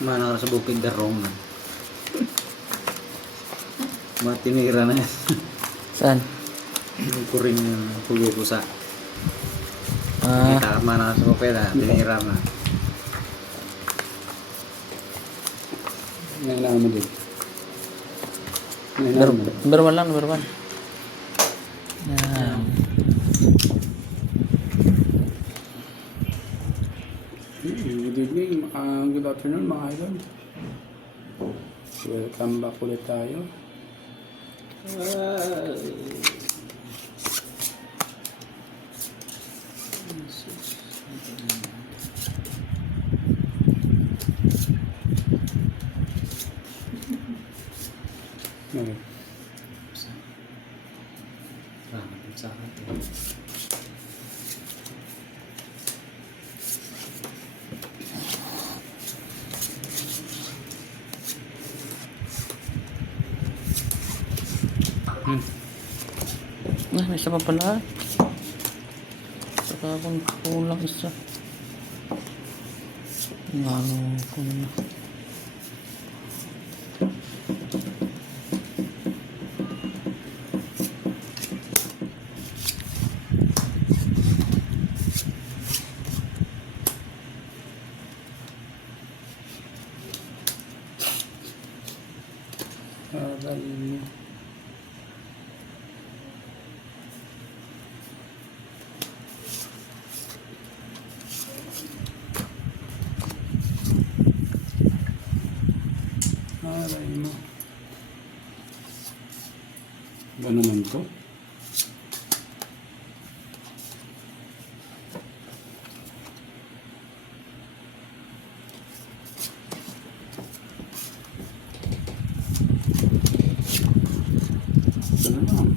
Mana ka sa bukid darong na. Matinira na yan. Saan? Yung kuring yung pugukusa. Ah, Kita ka mana ka sa bukid ha. Tinira na. Ngayon mo din. number 1 lang, number 1. Yan. Good evening, good afternoon mga idol. Welcome back ulit tayo. Okay. Salamat sa akin. Ah, may isa pa pala. Saka kung kulang isa. Ano kung Aral mo. Aral mo. Ba naman to? Ano lang?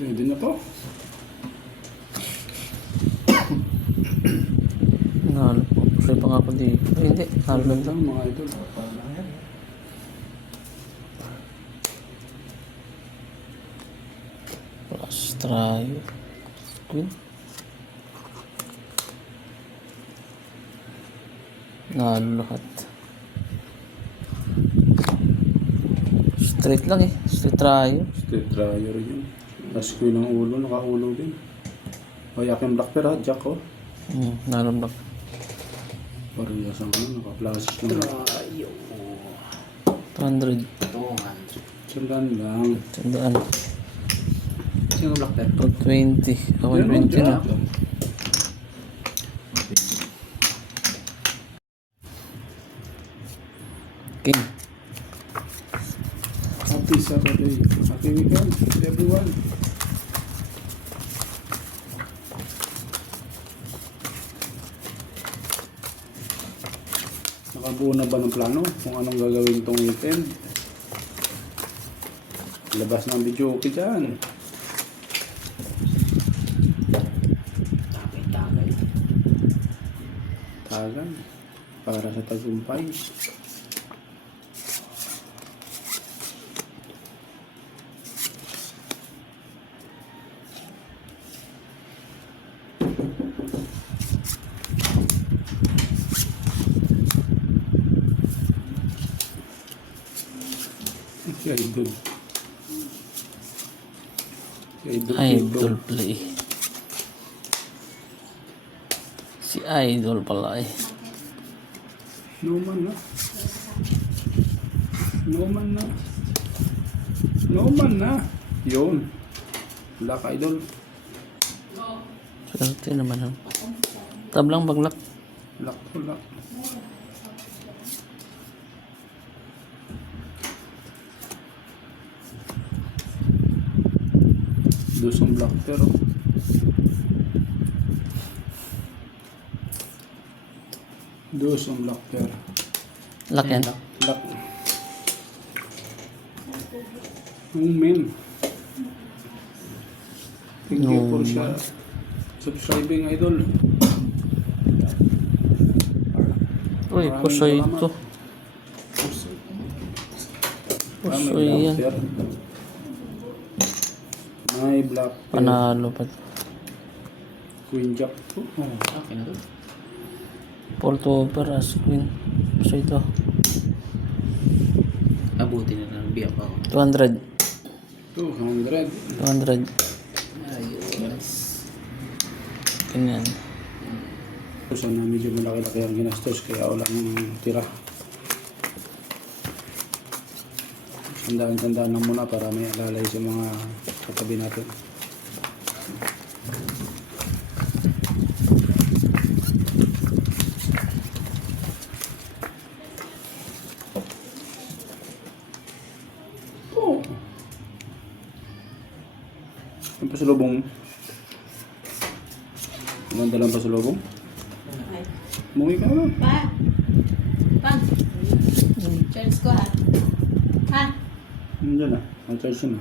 Ready na po? nalo po. Kasi pa nga ako dito. Ay, hindi. Nalo lang Lang mga idol. Plus try. Queen. Nalo lahat. Straight lang eh. Straight try. Straight dryer yun. Tapos ko ng ulo, nakaulo din. O yakin black per ha, jack ko. Nalo lang. Parehas ang ano, naka-flash lang. 200. 200. Sundan lang. Tandaan. Sino black pen? 20. Ako 20 na. King. Happy Saturday. Happy weekend to everyone. Nakabuo na ba ng plano kung anong gagawin tong weekend? Labas ng video okay dyan. Tagay-tagay. Tagan. Para sa tagumpay. Si Idol. Si Idol. Idol play. Si Idol pala eh. No man na. No man na. No man na. Yun. Black Idol. Swerte naman ha. Tablang baglak. Black to black. Dosong black pero. Dosong black pero. Lak yan. Black. Ang men. Thank you for subscribing idol. Uy, pusoy ito. Pusoy yan. black pair. May black pair. Panalo pa. Queen Jack. Oh, akin na to. Porto over as queen. Pusoy ito. Abuti na ng biyak ako. 200. 200. 200. Ayos. Ganyan. Sana medyo malaki-laki ang ginastos kaya wala nang tira. Tandaan lang muna para may alalay sa mga katabi natin. Oh. Ang pasalubong. Ang dalang pasalubong. Umuwi ka na. Pa. Pa. Charles ko ha. Ha? Nandiyan na. Ang charge na.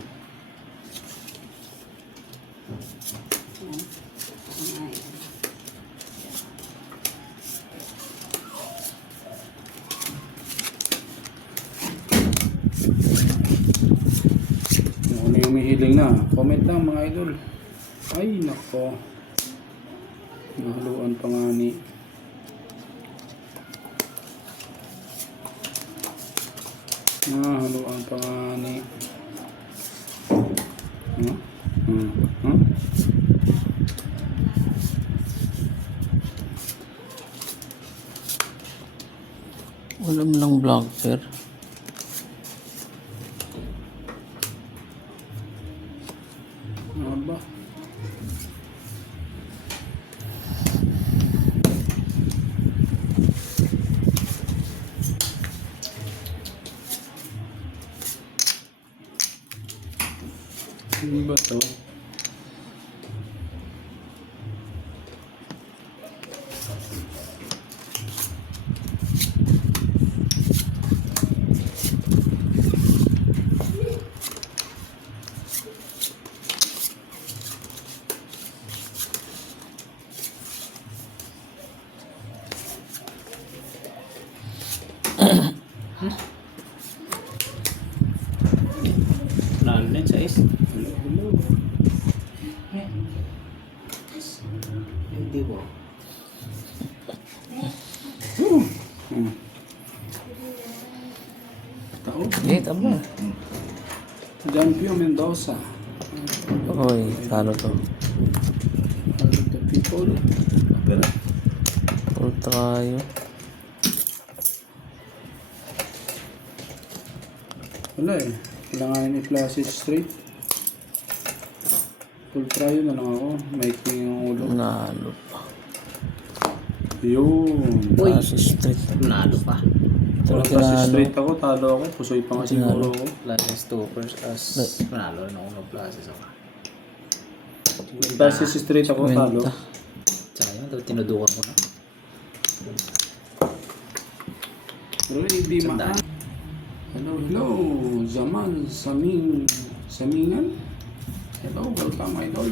Ano yung may hiling na? Comment lang mga idol. Ay nako. Nahaluan pa nga ni. Nahaluan pa nga ni. Huh? Huh? Wala mo lang black pair. Ano ba? Ano ba to? Lalo na yung size. Hindi po. Tao? Okay, tama. Jampio Mendoza. Oy, talo to. All of the people. Full tayo. Wala eh. Kailangan i-flash straight. Full try na lang ako. Maikling yung ulo. Nalo pa. Yun. Uy. Pass straight. Nalo pa. Wala Pero kasi tinalo. straight ako. Talo ako. Pusoy pa nga siguro ako. Pluses 2 plus panalo na ako ng pluses ako. Flash straight ako. Talo. Kwenta. Sayang, tinudukan ko na. Pero hindi maan. Hello. Zaman. Samingan. Hello. Welcome idol.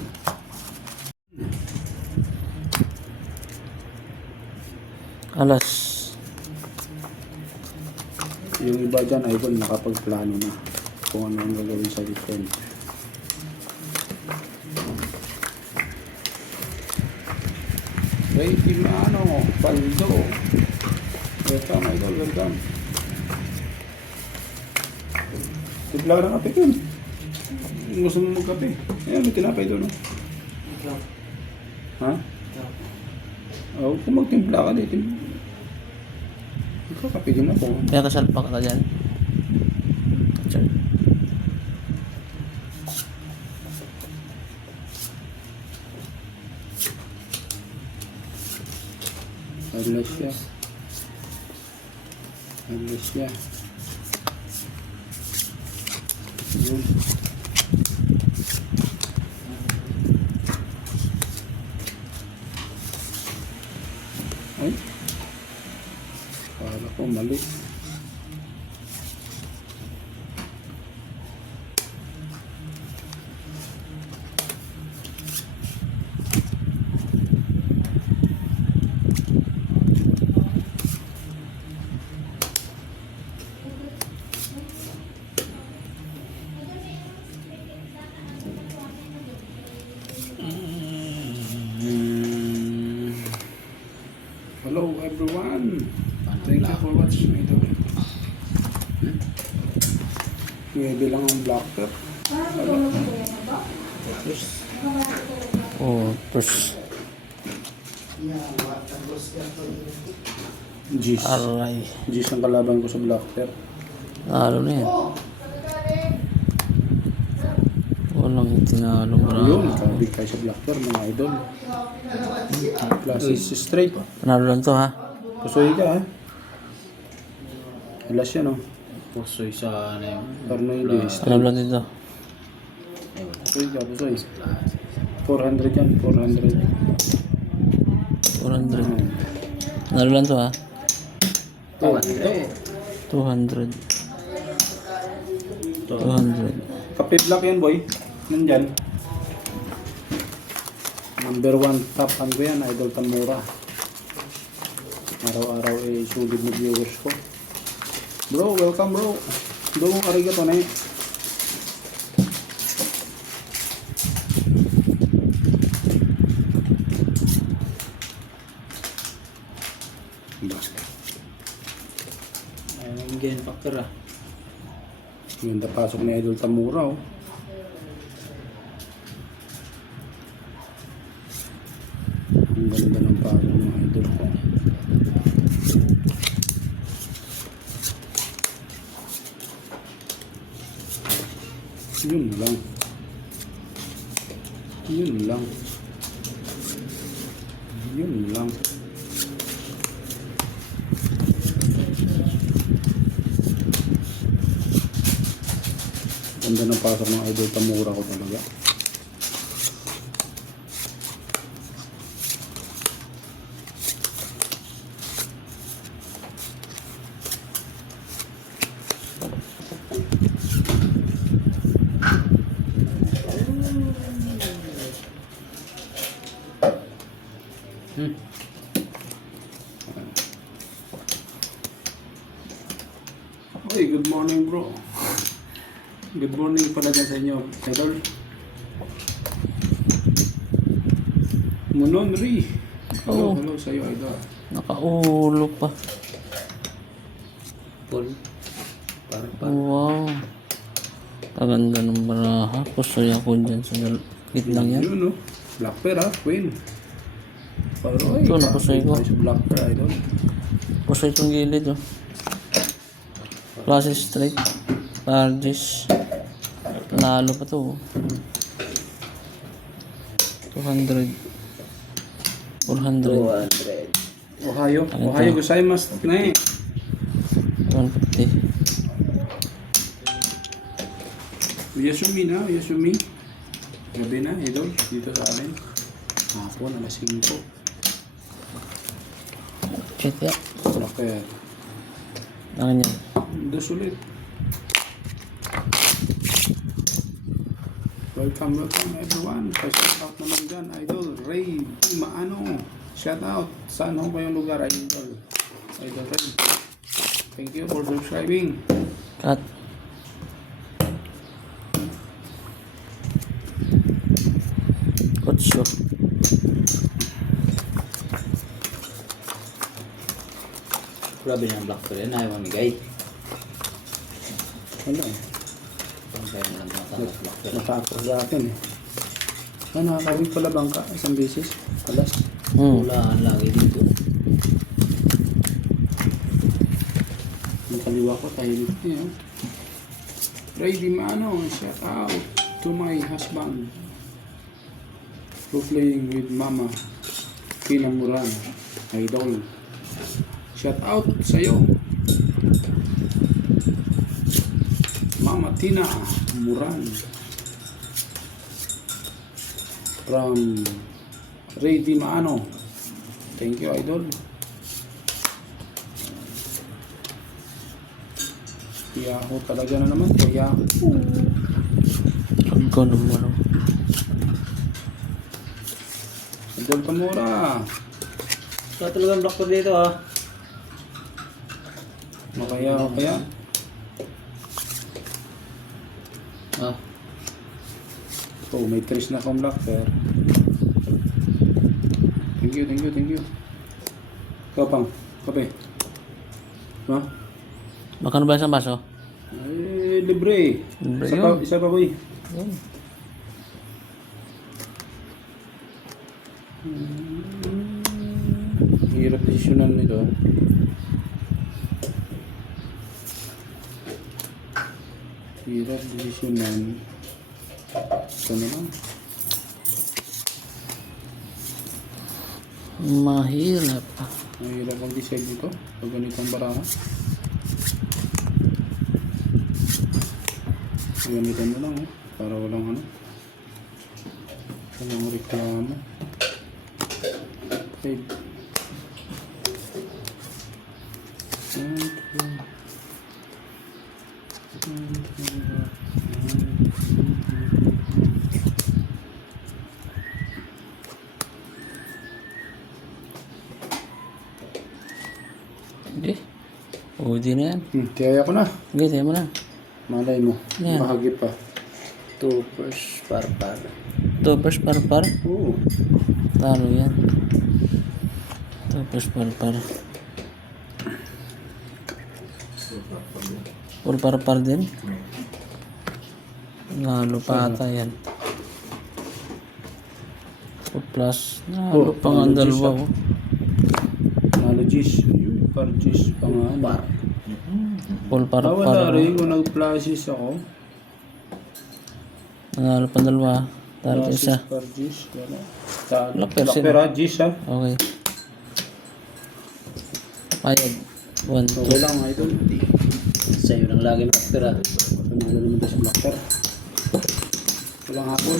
Alas. Yung iba dyan idol nakapagplano na kung ano ang gagawin sa weekend. Ready Mano, Paldo. Welcome idol, welcome. Tipla ka ng kape Kim. Gusto mo magkape? Ayan, may tinapay doon. Ha? Oh, kung magtimpla ka dito. Ikaw kape din ako. Kaya kasalpak ka dyan. Sure. Alas siya. Alas siya. Yun. Ay. Kala ko mali. everyone. Thank you for watching, idol. Bilang ang black pep. Oh, first. G's. Aray. G's ang kalaban ko sa black pep. Nalo na yan. Walang tinalo Yun, marami. kabig kayo sa black pep, mga idol. Classes straight. Panalo lang to ha. Kusoy ka, ha? Alas yan, oh. Pusoy sa ano yung Parnoy Panalo lang dito. Kusoy ka, kusoy. 400 yan, 400. 400. Panalo lang to ha. 200. 200. Kape black yan, boy. Nandyan. Number 1 top hand ko yan, Idol Tamura. Araw-araw sulit na viewers ko. Bro, welcome bro. Doon arigato na eh. Ayun, gain factor ah. Ganda pasok ni Idol Tamura, oh. Ang ganda ng pasok ng Idol ko. Yun lang. Yun lang. Yun lang. Ganda ng pasok ng Idol Tamura ko talaga. Hey, good morning bro. Good morning pala dyan sa inyo, Idol. Munon Ri. Hello, hello sa iyo, Idol. Nakaulo pa. Full. Parang pa. Wow. Paganda ng baraha. Pusoy ako dyan sa gitna yan. Yun, no? Black Pearl, ha? Queen. Paroy. Ito, napusoy ko. Sa Black Pearl, Idol. Pusoy itong gilid oh. Klase straight. Pardes. Nalo pa to. 200. 400. 200. Ohio. Ohio gozaimasu ne. 150. Yasumi na, Yasumi. Gabi na, Idol. Dito sa amin. Hapon, alas 5. Shit ya. Black Pearl. Ano yan? Dos ulit. Welcome everyone. Pa-shout out naman dyan, Idol Ray Maano. Shout out. Saan ho kayong lugar, Idol? Idol Ray. Thank you for subscribing. Cut. Kotso. Grabe niya ang black pa rin. Ayaw mamigay. Ano? Pangkaya na lang tumatapos black pa rin. Natapos sa akin eh. Ano, nakakawin pala bangka isang beses. Alas. Ulaan lagi dito. Yung kaliwa ko, tahimik niya. Ray Di Mano, shout out to my husband. For playing with Mama Pinamuran. Idol. Shout out sa'yo. Mama Tina Muran. From Ray Di Mano. Thank you, Idol. Yahoo talaga na naman to. Yahoo. Ikaw naman oh. Idol Tamura. Wala talagang black pa dito ah. Makaya. Ah. Oh, may trace na akong black pair. Thank you. Ikaw pang. Kape. No? Magkano ba isang baso? Eh, libre. Libre Isa pa boy. Yun. Hirap desisyonan nito. Hirap desisyonan. Ito na lang. Mahirap. Mahirap ang decide dito. Pag ganitong baraha. Ganito na lang eh. Para walang ano. Walang reklamo. Okay. Hindi. Pwede na yan. Kaya ko na. Sige, tayo mo na. Malay mo. Yan. Bahagi pa. Tupers parpar. Topers par. Oo. Talo yan. Topers par. Full par din. Nalo pa ata yan. Full plus. Nalo pa nga ang dalawa. Oh. Analogies. Pargis pa nga. Par. Full par. Wala rin kung nag-plasis ako. Nalo pa ang dalawa. Talo pa isa. Pargis. Wala. Lakper sila. Lakperagis ha. Okay. Payag. 1, 2. Okay lang idol. Sa'yo lang lagi makapira. Panalo naman tayo sa Blackper. Walang hapon.